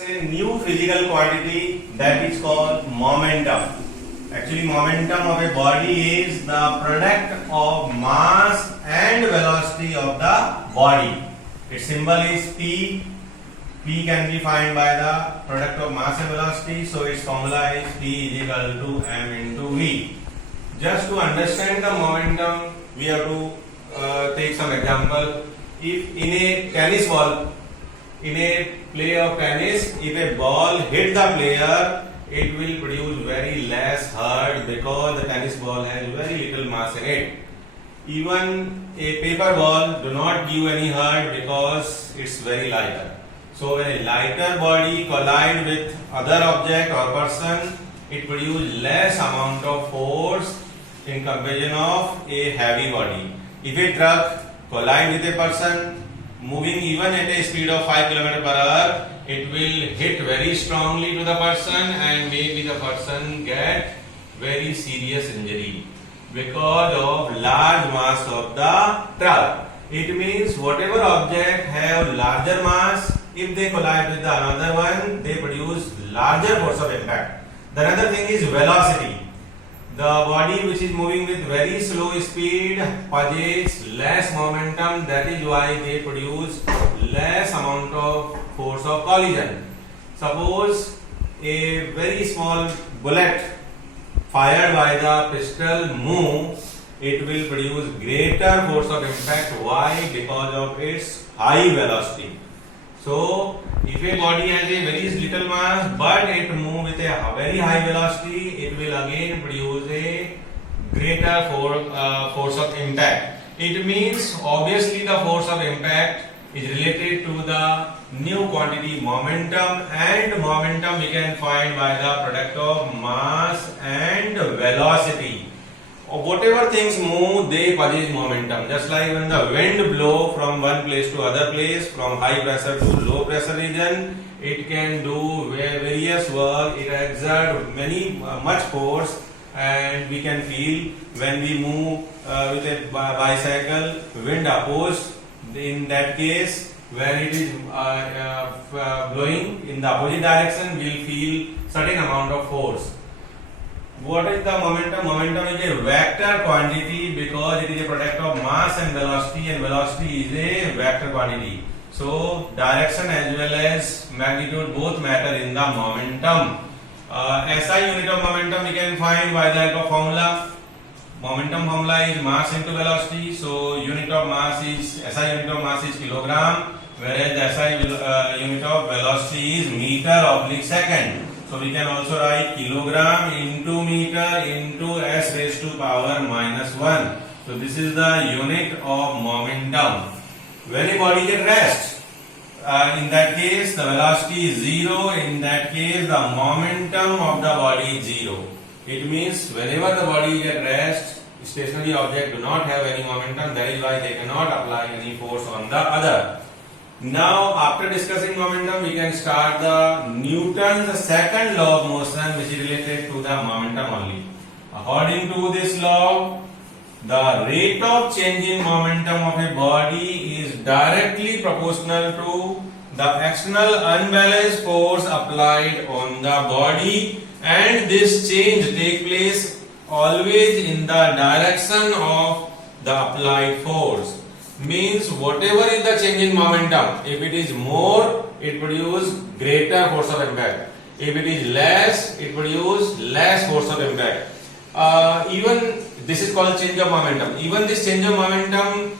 A new physical quantity that is called momentum. Actually, momentum of a body is the product of mass and velocity of the body. Its symbol is P. P can be found by the product of mass and velocity. So its formula is P is equal to m into V. Just to understand the momentum, we have to take some example. If in a tennis ball, in a play of tennis, if a ball hit the player, it will produce very less hurt because the tennis ball has very little mass in it. Even a paper ball do not give any hurt because it's very lighter. So when a lighter body collide with other object or person, it produces less amount of force in comparison of a heavy body. If a truck collide with a person moving even at a speed of 5 km per hour, it will hit very strongly to the person and maybe the person get very serious injury because of large mass of the truck. It means whatever object have larger mass, if they collide with the another one, they produce larger force of impact. The another thing is velocity. The body which is moving with very slow speed possesses less momentum. That is why they produce less amount of force of collision. Suppose a very small bullet fired by the pistol moves, it will produce greater force of impact. Why? Because of its high velocity. So, if a body has a very little mass but it moves with a very high velocity, it will again produce a greater force of impact. It means obviously the force of impact is related to the new quantity momentum, and momentum we can find by the product of mass and velocity. Whatever things move, they possess momentum. Just like when the wind blow from one place to other place, from high pressure to low pressure region, it can do various work. It exerts much force, and we can feel when we move with a bicycle, wind opposed. In that case, when it is blowing in the opposite direction, we will feel certain amount of force. What is the momentum? Momentum is a vector quantity because it is a product of mass and velocity is a vector quantity. So direction as well as magnitude both matter in the momentum. SI unit of momentum we can find by the help of formula. Momentum formula is mass into velocity. So unit of mass is SI unit of mass is kilogram, whereas the SI unit of velocity is meter/second. So we can also write kilogram into meter into s raised to power -1. So this is the unit of momentum. When a body is at rest, in that case the velocity is 0. In that case the momentum of the body is 0. It means whenever the body is at rest, stationary object do not have any momentum. That is why they cannot apply any force on the other. Now, after discussing momentum, we can start the Newton's second law of motion, which is related to the momentum only. According to this law, the rate of change in momentum of a body is directly proportional to the external unbalanced force applied on the body, and this change takes place always in the direction of the applied force. Means whatever is the change in momentum, if it is more, it produces greater force of impact. If it is less, it produces less force of impact. Even this is called change of momentum. Even this change of momentum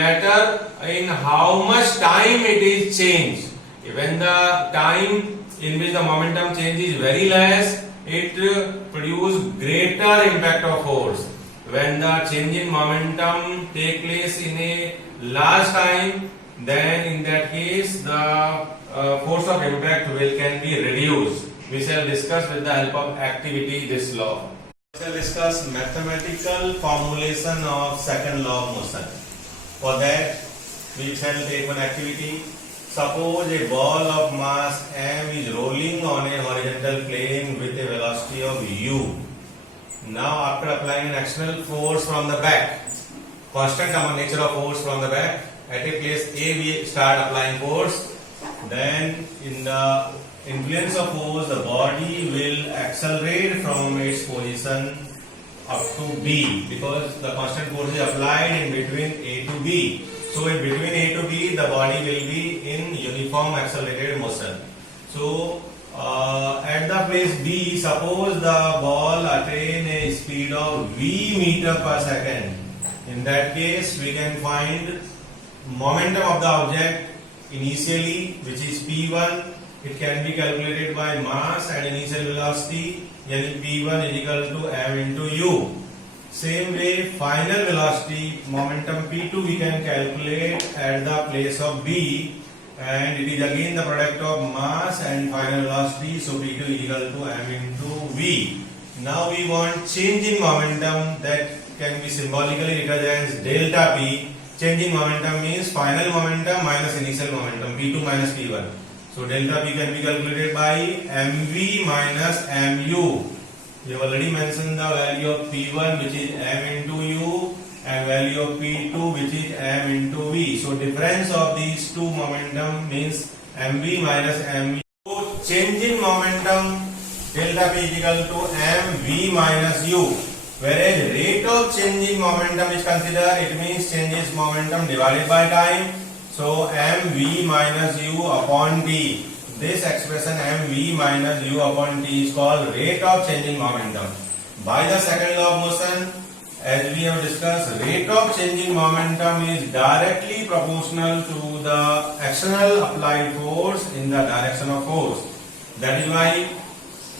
matter in how much time it is changed. When the time in which the momentum change is very less, it produces greater impact of force. When the change in momentum take place in a large time, then in that case the force of impact can be reduced. We shall discuss with the help of activity this law. We shall discuss mathematical formulation of second law of motion. For that, we shall take one activity. Suppose a ball of mass m is rolling on a horizontal plane with a velocity of u. Now, after applying an external force from the back, constant nature of force from the back, at a place A we start applying force, then in the influence of force, the body will accelerate from its position up to B, because the constant force is applied in between A to B. So in between A to B, the body will be in uniform accelerated motion. So at the place B, suppose the ball attain a speed of V meter per second. In that case, we can find momentum of the object initially, which is P1. It can be calculated by mass and initial velocity, yani P1 is equal to m into u. Same way, final velocity, momentum P2 we can calculate at the place of B, and it is again the product of mass and final velocity, so P2 is equal to m into v. Now we want change in momentum, that can be symbolically written as delta P. Change in momentum means final momentum minus initial momentum, P2 minus P1. So delta P can be calculated by mv minus mu. We have already mentioned the value of P1, which is m into u, and value of P2, which is m into v. So difference of these two momentum means mv minus mu. So change in momentum, delta P is equal to mv minus u. Whereas rate of change in momentum is considered, it means change in momentum divided by time. So mv minus u upon t. This expression mv minus u upon t is called rate of change in momentum. By the second law of motion, as we have discussed, rate of change in momentum is directly proportional to the external applied force in the direction of force. That is why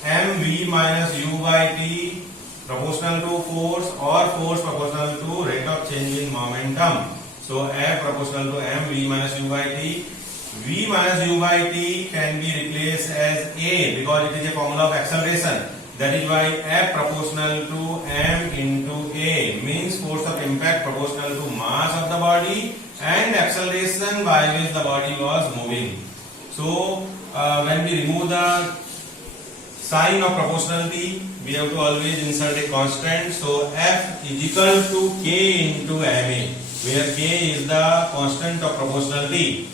mv minus u by t proportional to force, or force proportional to rate of change in momentum. So F proportional to mv minus u by t. V minus u by t can be replaced as A, because it is a formula of acceleration. That is why F proportional to m into A means force of impact proportional to mass of the body and acceleration by which the body was moving. So when we remove the sign of proportionality, we have to always insert a constant. So F is equal to K into ma, where K is the constant of proportionality.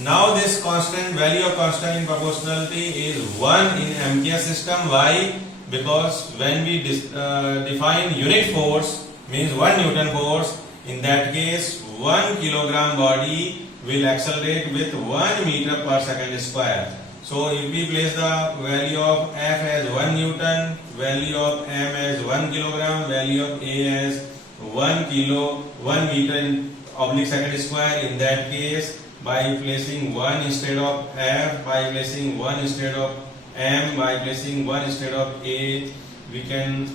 Now this constant, value of constant in proportionality is 1 in MKS system. Why? Because when we define unit force, means 1 Newton force, in that case 1 kilogram body will accelerate with 1 meter per second square. So if we place the value of F as 1 Newton, value of m as 1 kilogram, value of A as 1 meter in oblique second square, in that case by placing 1 instead of F, by placing 1 instead of m, by placing 1 instead of A, we can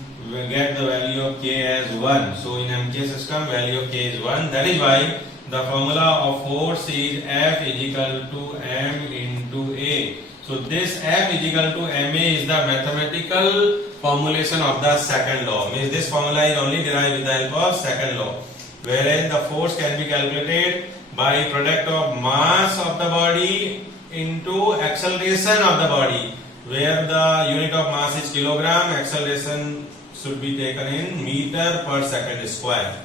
get the value of K as 1. So in MK system, value of K is 1. That is why the formula of force is F is equal to m into A. So this F is equal to ma is the mathematical formulation of the second law. Means this formula is only derived with the help of second law, wherein the force can be calculated by product of mass of the body into acceleration of the body, where the unit of mass is kilogram, acceleration should be taken in meter per second square.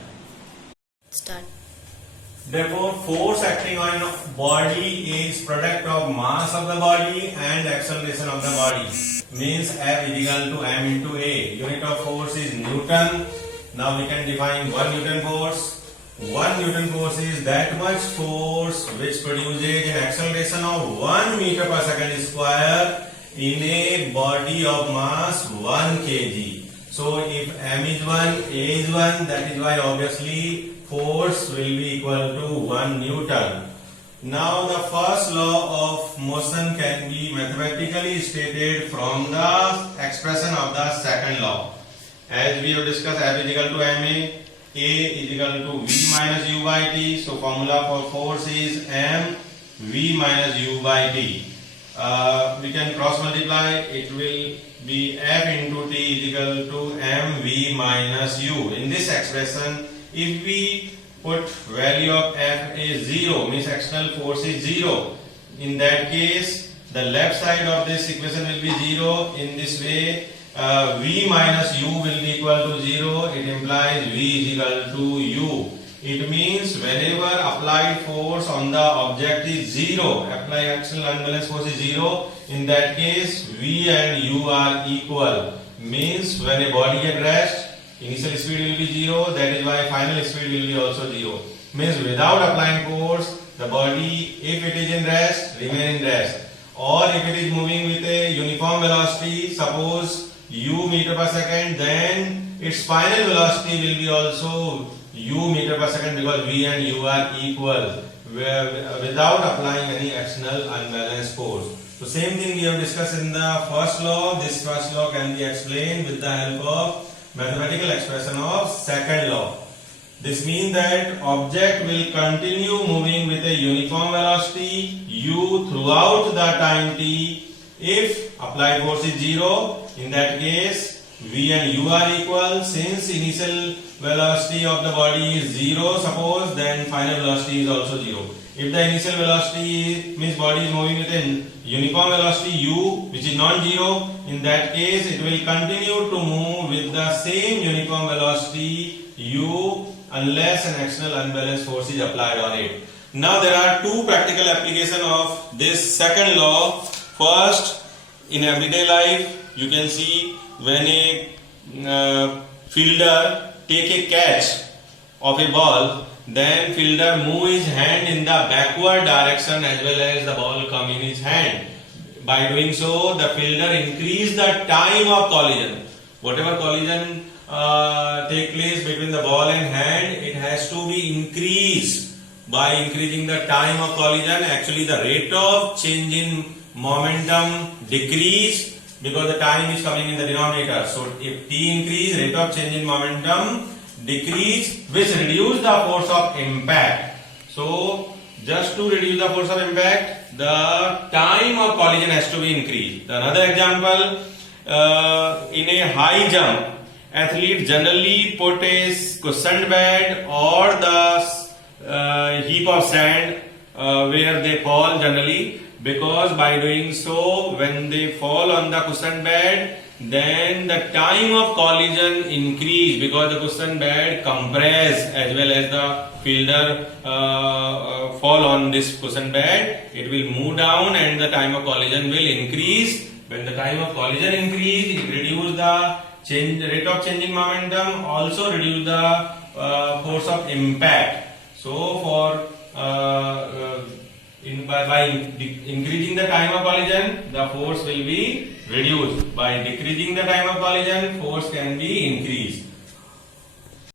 Start. Therefore, force acting on body is product of mass of the body and acceleration of the body. Means F is equal to m into A. Unit of force is Newton. Now we can define 1 Newton force. 1 Newton force is that much force which produces an acceleration of 1 meter per second square in a body of mass 1 kg. So if m is 1, A is 1, that is why obviously force will be equal to 1 Newton. Now the first law of motion can be mathematically stated from the expression of the second law. As we have discussed, F is equal to ma, A is equal to V minus U by T. So formula for force is m V minus U by T. We can cross multiply. It will be F into T is equal to m V minus U. In this expression, if we put value of F is 0, means external force is 0. In that case, the left side of this equation will be 0. In this way, V minus U will be equal to 0. It implies V is equal to U. It means whenever applied force on the object is zero, applied axial unbalanced force is zero, in that case V and U are equal. Means when a body at rest, initial speed will be zero, that is why final speed will be also zero. Means without applying force, the body, if it is in rest, remain in rest. Or if it is moving with a uniform velocity, suppose u meter per second, then its final velocity will be also u meter per second, because v and u are equal without applying any external unbalanced force. So same thing we have discussed in the first law. This first law can be explained with the help of mathematical expression of second law. This means that object will continue moving with a uniform velocity u throughout the time t if applied force is zero. In that case, v and u are equal. Since initial velocity of the body is zero, suppose, then final velocity is also zero. If the initial velocity means body is moving with a uniform velocity u, which is non-zero, in that case it will continue to move with the same uniform velocity u unless an external unbalanced force is applied on it. Now there are two practical applications of this second law. First, in everyday life, you can see when a fielder take a catch of a ball, then fielder move his hand in the backward direction as well as the ball come in his hand. By doing so, the fielder increase the time of collision. Whatever collision take place between the ball and hand, it has to be increased. By increasing the time of collision, actually the rate of change in momentum decrease, because the time is coming in the denominator. So if t increase, rate of change in momentum decrease, which reduce the force of impact. So just to reduce the force of impact, the time of collision has to be increased. Another example, in a high jump, athlete generally put a cushioned bed or the heap of sand where they fall generally, because by doing so, when they fall on the cushioned bed, then the time of collision increase, because the cushioned bed compress as well as the fielder fall on this cushioned bed, it will move down and the time of collision will increase. When the time of collision increase, it reduce the rate of changing momentum, also reduce the force of impact. So for by increasing the time of collision, the force will be reduced. By decreasing the time of collision, force can be increased.